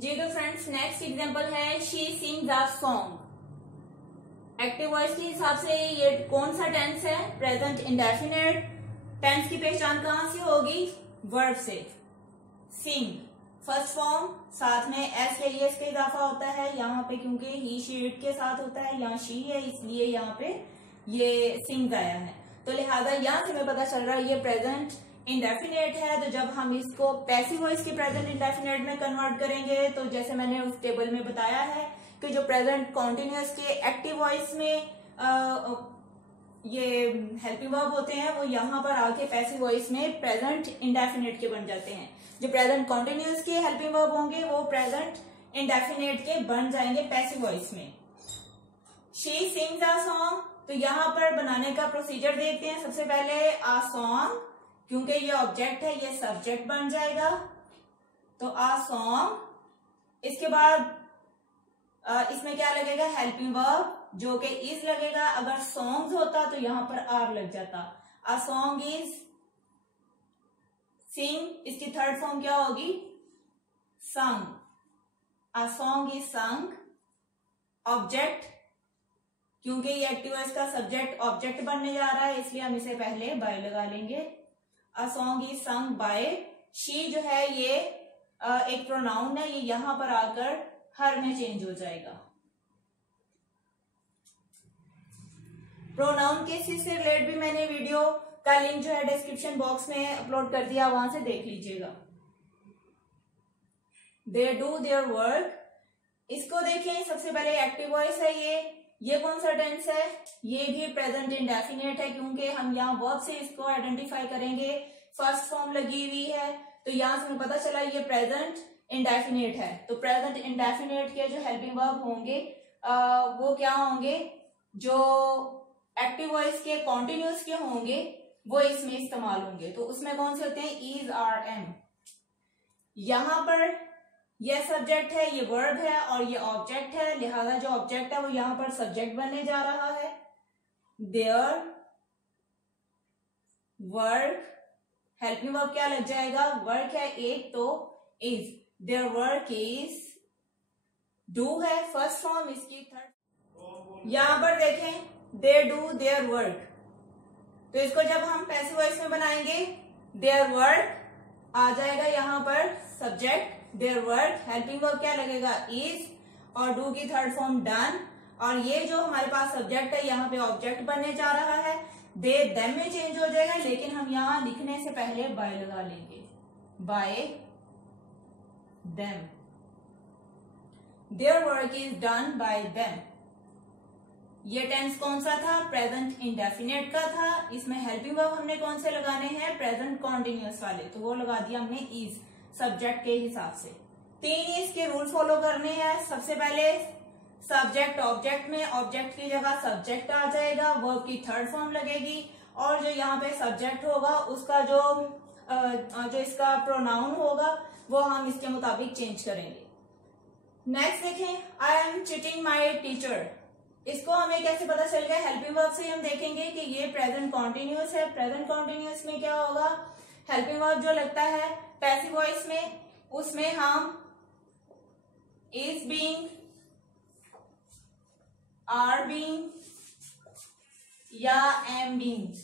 जी तो friends next example है she sings a song. Active voice के हिसाब से ये कौन सा टेंस है? Present indefinite. टेंस की पहचान कहां से होगी? वर्ब से। सिंग फर्स्ट फॉर्म, साथ में एस या ईएस का इजाफा होता है यहाँ पे, क्योंकि ही शी इट के साथ होता है, यहाँ शी है इसलिए यहाँ पे ये सिंग्स आया है। तो लिहाजा यहाँ से हमें पता चल रहा है ये प्रेजेंट इंडेफिनेट है। तो जब हम इसको पैसिव वॉइस के प्रेजेंट इंडेफिनेट में कन्वर्ट करेंगे तो जैसे मैंने उस टेबल में बताया है कि जो प्रेजेंट कॉन्टिन्यूअस के एक्टिव वॉइस में ये हेल्पिंग वर्ब होते हैं वो यहाँ पर आके पैसिव वॉइस में प्रेजेंट इंडेफिनेट के बन जाते हैं। जो प्रेजेंट कॉन्टिन्यूअस के हेल्पिंग वर्ब होंगे वो प्रेजेंट इंडेफिनेट के बन जाएंगे पैसिव वॉइस में। शी सिंग्स अ सॉन्ग, तो यहाँ पर बनाने का प्रोसीजर देखते हैं। सबसे पहले अ सॉन्ग, क्योंकि ये ऑब्जेक्ट है ये सब्जेक्ट बन जाएगा, तो अ सॉन्ग। इसके बाद इसमें क्या लगेगा? हेल्पिंग वर्ब जो कि इज लगेगा। अगर सॉन्ग्स होता तो यहां पर आर लग जाता। अ सॉन्ग इज सिंग, इसकी थर्ड फॉर्म क्या होगी? संग। अ सॉन्ग इज संग। ऑब्जेक्ट, क्योंकि ये एक्टिव वॉइस का सब्जेक्ट ऑब्जेक्ट बनने जा रहा है इसलिए हम इसे पहले बाय लगा लेंगे। A song is sung by. She जो है ये एक प्रोनाउन है, ये यहां पर आकर हर में चेंज हो जाएगा। प्रोनाउन केसेस से रिलेटेड भी मैंने वीडियो का लिंक जो है डिस्क्रिप्शन बॉक्स में अपलोड कर दिया, वहां से देख लीजिएगा। दे डू देयर वर्क, इसको देखें। सबसे पहले एक्टिव वॉइस है ये कौन सा टेंस है? ये भी प्रेजेंट इंडेफिनेट है, क्योंकि हम यहाँ वर्ब से इसको आइडेंटिफाई करेंगे। फर्स्ट फॉर्म लगी हुई है तो यहां से हमें पता चला ये प्रेजेंट इंडेफिनेट है। तो प्रेजेंट इंडेफिनेट के जो हेल्पिंग वर्ब होंगे वो क्या होंगे? जो एक्टिव वॉइस के कॉन्टिन्यूअस के होंगे वो इसमें इस्तेमाल होंगे। तो उसमें कौन से होते हैं? Is, are, am. यहां पर ये सब्जेक्ट है, ये वर्ब है और ये ऑब्जेक्ट है, लिहाजा जो ऑब्जेक्ट है वो यहां पर सब्जेक्ट बनने जा रहा है। देयर वर्क, हेल्पिंग वर्ब क्या लग जाएगा? वर्क है एक तो is. Their work is, do है फर्स्ट फॉर्म, इसकी थर्ड। यहां पर देखें दे डू देयर वर्क, तो इसको जब हम पैसिव वॉइस में बनाएंगे देयर वर्क आ जाएगा यहां पर subject their work. Helping verb क्या लगेगा? इज, और डू की थर्ड फॉर्म डन। और ये जो हमारे पास सब्जेक्ट है यहाँ पे ऑब्जेक्ट बनने जा रहा है। दे देम में चेंज हो जाएगा, लेकिन हम यहाँ लिखने से पहले बाय लगा लेंगे। Bye them, their work is done by them. ये टेंस कौन सा था? प्रेजेंट इंडेफिनेट का था। इसमें हेल्पिंग वर्ब हमने कौन से लगाने हैं? प्रेजेंट कॉन्टिन्यूअस वाले, तो वो लगा दिया हमने इज सब्जेक्ट के हिसाब से। 3 इसके रूल फॉलो करने हैं। सबसे पहले सब्जेक्ट ऑब्जेक्ट में ऑब्जेक्ट की जगह सब्जेक्ट आ जाएगा, वर्ब की थर्ड फॉर्म लगेगी, और जो यहाँ पे सब्जेक्ट होगा उसका जो इसका प्रोनाउन होगा वो हम इसके मुताबिक चेंज करेंगे। नेक्स्ट देखें, I am cheating my teacher. इसको हमें कैसे पता चलेगा? हेल्पिंग वर्ब से हम देखेंगे कि ये प्रेजेंट कॉन्टिन्यूअस है। प्रेजेंट कॉन्टिन्यूअस में क्या होगा? हेल्पिंग वर्ब जो लगता है पैसिव वॉइस में, उसमें हम इज बीइंग, आर बीइंग या एम बीइंग,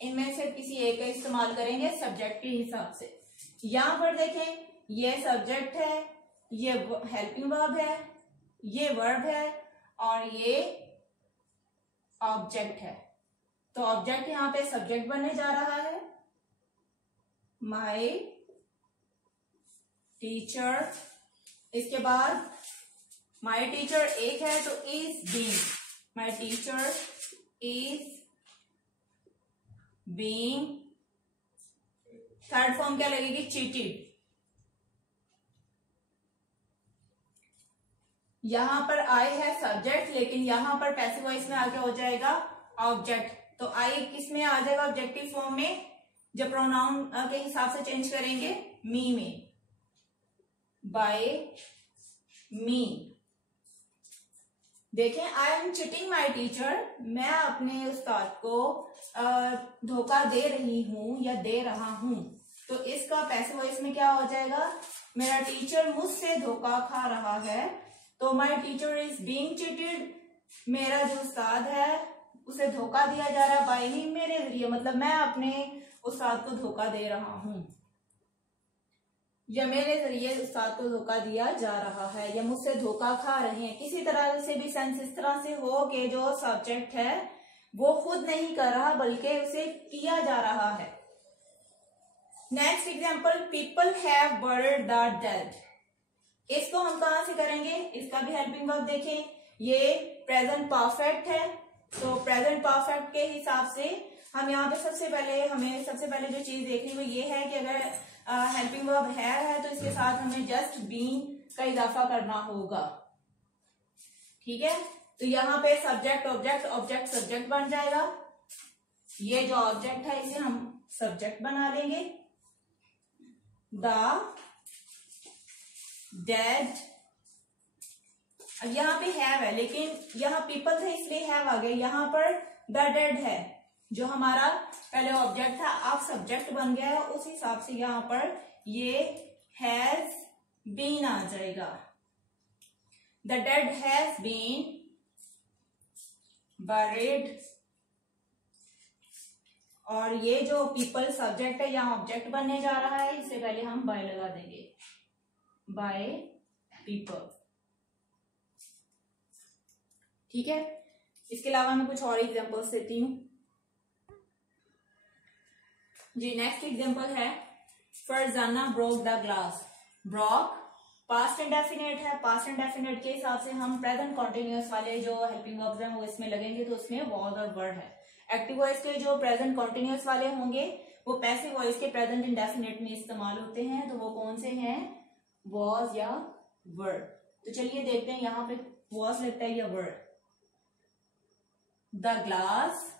इनमें से किसी एक का इस्तेमाल करेंगे सब्जेक्ट के हिसाब से। यहां पर देखें ये सब्जेक्ट है, ये हेल्पिंग वर्ब है, ये वर्ब है और ये ऑब्जेक्ट है। तो ऑब्जेक्ट यहां पे सब्जेक्ट बनने जा रहा है। माय टीचर, इसके बाद माय टीचर एक है तो is being, my teacher is being. Third form क्या लगेगी? चीटेड। यहां पर आई है सब्जेक्ट, लेकिन यहां पर पैसिव वॉइस में आगे हो जाएगा ऑब्जेक्ट। तो आई किस में आ जाएगा? ऑब्जेक्टिव फॉर्म में, जब प्रोनाउन के हिसाब से चेंज करेंगे मी में। बाय मी। देखें, I am cheating my teacher, मैं अपने उस्ताद को धोखा दे रही हूं या दे रहा हूं। तो इसका पैसिव वॉइस में क्या हो जाएगा? मेरा टीचर मुझसे धोखा खा रहा है, तो my teacher is being cheated, मेरा जो उस्ताद है उसे धोखा दिया जा रहा है, बाय हिम, मेरे जरिए, मतलब मैं अपने उस्ताद को धोखा दे रहा हूं, या मेरे जरिए उस्ताद को धोखा दिया जा रहा है, या मुझसे धोखा खा रहे हैं। किसी तरह से भी सेंस इस तरह से हो कि जो सब्जेक्ट है वो खुद नहीं कर रहा बल्कि उसे किया जा रहा है। Next example, people have bird the dead. इसको हम कहां से करेंगे, इसका भी हेल्पिंग वर्ब देखें। ये प्रेजेंट परफेक्ट है, तो प्रेजेंट परफेक्ट के हिसाब से हम यहाँ पे सबसे पहले जो चीज देखनी वो ये है कि अगर हेल्पिंग वर्ब है तो इसके साथ हमें जस्ट बीइंग का इजाफा करना होगा। ठीक है, तो यहाँ पे सब्जेक्ट ऑब्जेक्ट ऑब्जेक्ट सब्जेक्ट बन जाएगा। ये जो ऑब्जेक्ट है इसे हम सब्जेक्ट बना लेंगे। द डेड, अब यहाँ पे हैव है लेकिन यहाँ पीपल थे इसलिए हैव आ गए, यहाँ पर द डेड है जो हमारा पहले ऑब्जेक्ट था अब सब्जेक्ट बन गया है, उस हिसाब से यहाँ पर ये हैज बीन आ जाएगा। The dead has been buried, और ये जो पीपल सब्जेक्ट है यहाँ ऑब्जेक्ट बनने जा रहा है, इससे पहले हम बाय लगा देंगे, बाय पीपल। ठीक है, इसके अलावा मैं कुछ और एग्जांपल्स देती हूँ जी। नेक्स्ट एग्जांपल है, Farzana broke the glass. Broke past indefinite है, पास्ट इंडेफिनिट के हिसाब से हम प्रेजेंट कॉन्टिन्यूअस वाले जो हेल्पिंग वर्ब्स हैं वो इसमें लगेंगे, तो उसमें वॉज और वर्ड है। एक्टिव वॉइस के जो प्रेजेंट कॉन्टिन्यूअस वाले होंगे वो पैसिव वॉइस के प्रेजेंट इंडेफिनिट में इस्तेमाल होते हैं, तो वो कौन से हैं, वॉज या वर्ड। तो चलिए देखते हैं यहाँ पे वॉज लगता है या वर्ड। द ग्लास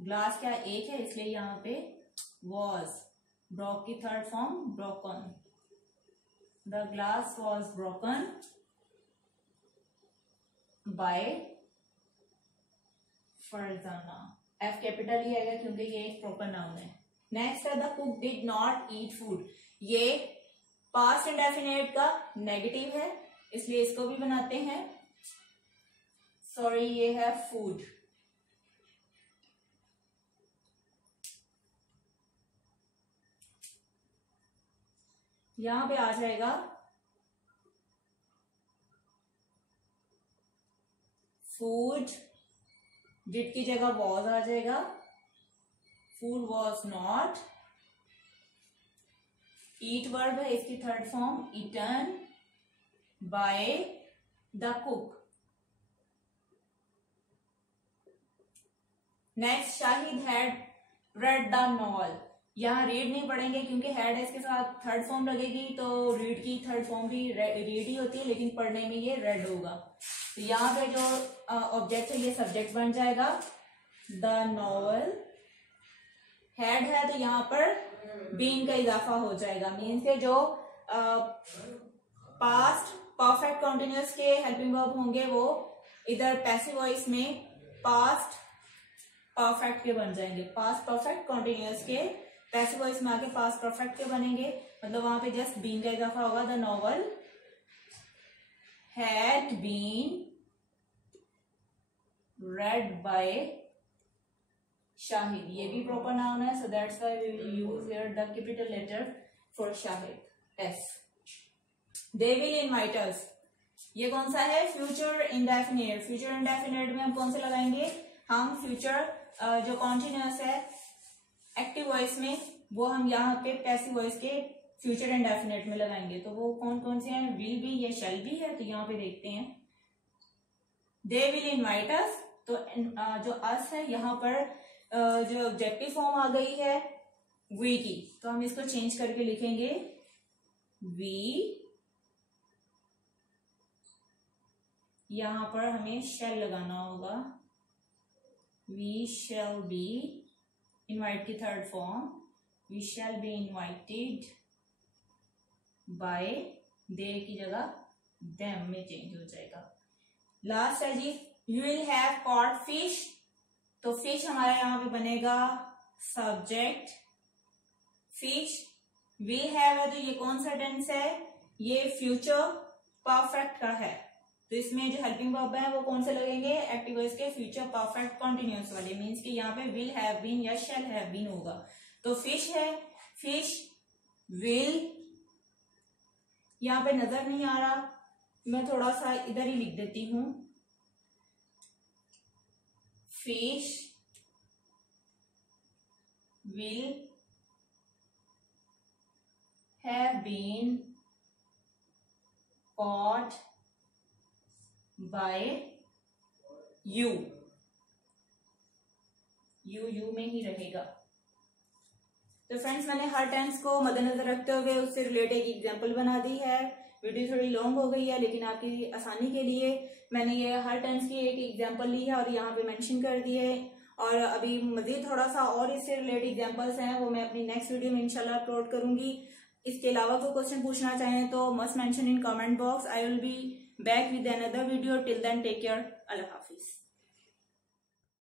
ग्लास क्या एक है इसलिए यहाँ पे वॉज, ब्रोक की third form broken. The glass was broken by Farzana. F capital ही आएगा क्योंकि ये एक प्रॉपर नाउन है। नेक्स्ट है, the cook did not eat food. ये पास्ट इंडेफिनिट का नेगेटिव है इसलिए इसको भी बनाते हैं, सॉरी ये है फूड। यहां पे आ जाएगा फूड, डिड की जगह वॉज आ जाएगा, food was not. Eat verb है इसकी third form eaten by the cook. Next, Shahid had read the novel. यहाँ रीड नहीं पढ़ेंगे क्योंकि हैड है इसके साथ थर्ड फॉर्म लगेगी, तो रीड की थर्ड फॉर्म भी रीड ही होती है लेकिन पढ़ने में ये रेड होगा। तो यहाँ पे जो ऑब्जेक्ट है ये सब्जेक्ट बन जाएगा, द नॉवल। हैड है तो यहाँ पर बीइंग का इजाफा हो जाएगा, मीन्स के जो पास्ट परफेक्ट कॉन्टिन्यूअस के हेल्पिंग वर्ब होंगे वो इधर पैसिव वॉइस में पास्ट परफेक्ट के बन जाएंगे, पास्ट परफेक्ट कॉन्टिन्यूअस के पैसिव वॉइस में आके पास्ट परफेक्ट के बनेंगे, मतलब वहां पे जस्ट बीइंग का इजाफा होगा। The novel had been read by Shahid, ये भी प्रॉपर नाउन है, so that's why we will use here the capital letter for Shahid, S. They will invite us, ये कौन सा है, फ्यूचर इंडेफिनिट। फ्यूचर इंडेफिनिट में हम कौन से लगाएंगे, हम फ्यूचर जो कॉन्टिन्यूअस है एक्टिव वॉइस में वो हम यहाँ पे पैसिव वॉइस के फ्यूचर इंडेफिनिट में लगाएंगे, तो वो कौन कौन से हैं, विल बी या शैल बी है, तो यहाँ पे देखते हैं। दे विल इनवाइट अस, तो जो अस है यहाँ पर जो ऑब्जेक्टिव फॉर्म आ गई है वी की, तो हम इसको चेंज करके लिखेंगे वी, यहां पर हमें शैल लगाना होगा, वी शैल बी, इनवाइट की third form we shall be invited by, they की जगह देम में चेंज हो जाएगा। लास्ट है जी, you will have caught fish, तो फिश हमारा यहाँ पे बनेगा सब्जेक्ट फिश, विल हैव है तो ये कौन सा टेंस है, ये फ्यूचर परफेक्ट का है, तो इसमें जो हेल्पिंग वर्ब है वो कौन से लगेंगे, एक्टिव वॉइस के फ्यूचर परफेक्ट कॉन्टिन्यूअस वाले, मीन्स कि यहाँ पे विल हैव बीन या शैल हैव बीन होगा। तो फिश है, फिश विल, यहाँ पे नजर नहीं आ रहा, मैं थोड़ा सा इधर ही लिख देती हूं, fish will have been caught by you, you में ही रहेगा। तो फ्रेंड्स मैंने हर टेंस को मद्देनजर रखते हुए उससे रिलेटेड एक एग्जांपल बना दी है। वीडियो थोड़ी लॉन्ग हो गई है, लेकिन आपकी आसानी के लिए मैंने ये हर टेंस की एक एग्जांपल ली है और यहाँ पे मेंशन कर दिए है। और अभी मजीद थोड़ा सा और इससे रिलेटेड एग्जांपल्स हैं वो मैं अपनी नेक्स्ट वीडियो में इंशाल्लाह अपलोड करूंगी। इसके अलावा कोई क्वेश्चन पूछना चाहें तो must mention in comment box. I will be back with another video. Till then take care, Allah Hafiz.